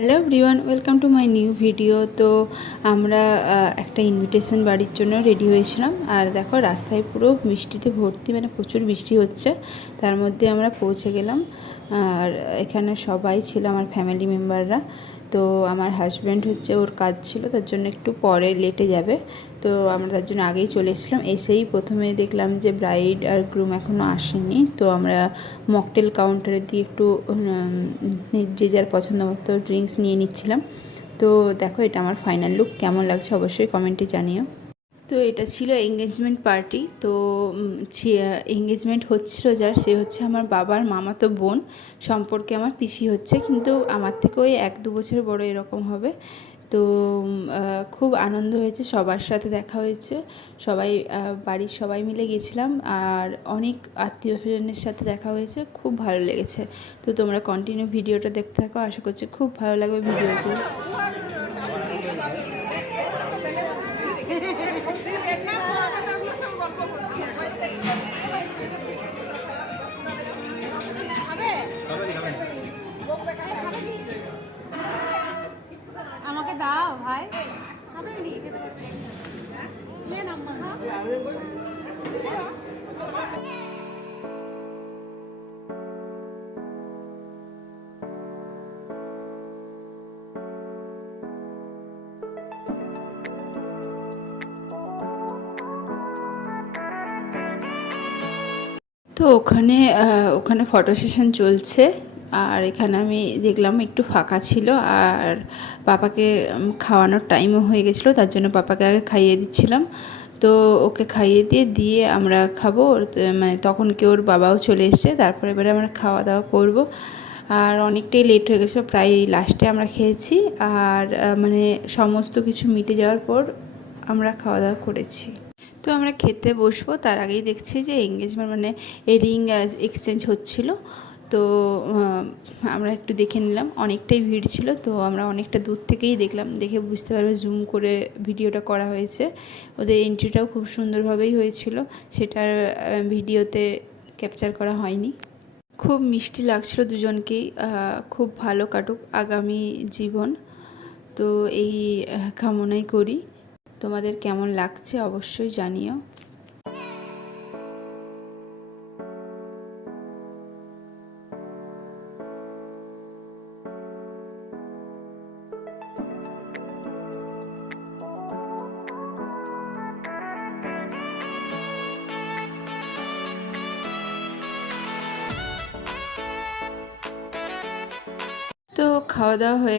Hello everyone, welcome to my new video. তো আমরা একটা ইনভিটেশন বাড়ির জন্য রেডি হয়েছিলাম। আর দেখো রাস্তায় পুরো বৃষ্টিতে ভর্তি, মানে প্রচুর বৃষ্টি হচ্ছে। তার মধ্যে আমরা পৌঁছে গেলাম। আর এখানে সবাই ছিল আমার ফ্যামিলি মেম্বাররা। তো আমার হাজব্যান্ড ওর কাজ ছিল, তার জন্য একটু পরে লেটে যাবে। তো আমরা তার জন্য আগেই চলে এসেছিলাম। এসেই প্রথমে দেখলাম যে ব্রাইড আর গ্রুম এখনও আসেনি। তো আমরা মকটেল কাউন্টারে দিয়ে একটু যে যার পছন্দ মতো ড্রিঙ্কস নিয়ে নিচ্ছিলাম। তো দেখো, এটা আমার ফাইনাল লুক। কেমন লাগছে অবশ্যই কমেন্টে জানিও। তো এটা ছিল এঙ্গেজমেন্ট পার্টি। তো এঙ্গেজমেন্ট হচ্ছিল যার, সে হচ্ছে আমার বাবার মামাতো বোন সম্পর্কে, আমার পিসি হচ্ছে, কিন্তু আমার থেকে ওই 1-2 বছর বড় এরকম হবে। তো খুব আনন্দ হয়েছে, সবার সাথে দেখা হয়েছে, সবাই বাড়ির সবাই মিলে গেছিলাম। আর অনেক আত্মীয় স্বজনের সাথে দেখা হয়েছে, খুব ভালো লেগেছে। তো তোমরা কন্টিনিউ ভিডিওটা দেখতে থাকো, আশা করছি খুব ভালো লাগবে ভিডিওগুলো। আমাকে দাও ভাই, খাবেন নি? ইয়ে নাম্মা হ্যাঁ। তো ওখানে ফটো সেশন চলছে। আর এখানে আমি দেখলাম একটু ফাঁকা ছিল। আর পাপাকে খাওয়ানোর টাইমও হয়ে গেছিলো, তার জন্য পাপাকে আগে খাইয়ে দিচ্ছিলাম। তো ওকে খাইয়ে দিয়ে আমরা খাবো। মানে তখন ওর বাবাও চলে এসছে, তারপরে এবারে আমরা খাওয়া দাওয়া করবো। আর অনেকটাই লেট হয়ে গেছিলো, প্রায় লাস্টে আমরা খেয়েছি। আর মানে সমস্ত কিছু মিটে যাওয়ার পর আমরা খাওয়া দাওয়া করেছি। তো আমরা খেতে বসবো, তার আগেই দেখছি যে এঙ্গেজমেন্ট মানে রিং এক্সচেঞ্জ হচ্ছিল। তো আমরা একটু দেখে নিলাম, অনেকটাই ভিড় ছিল। তো আমরা অনেকটা দূর থেকেই দেখলাম, দেখে বুঝতে পারবে জুম করে ভিডিওটা করা হয়েছে। ওদের এন্ট্রিটাও খুব সুন্দরভাবেই হয়েছিল, সেটার ভিডিওতে ক্যাপচার করা হয়নি। খুব মিষ্টি লাগছিল দুজনকেই। খুব ভালো কাটুক আগামী জীবন। তো এই কামনাই করি। তোমাদের কেমন লাগছে অবশ্যই জানিও। তো খাওয়া দাওয়া হয়ে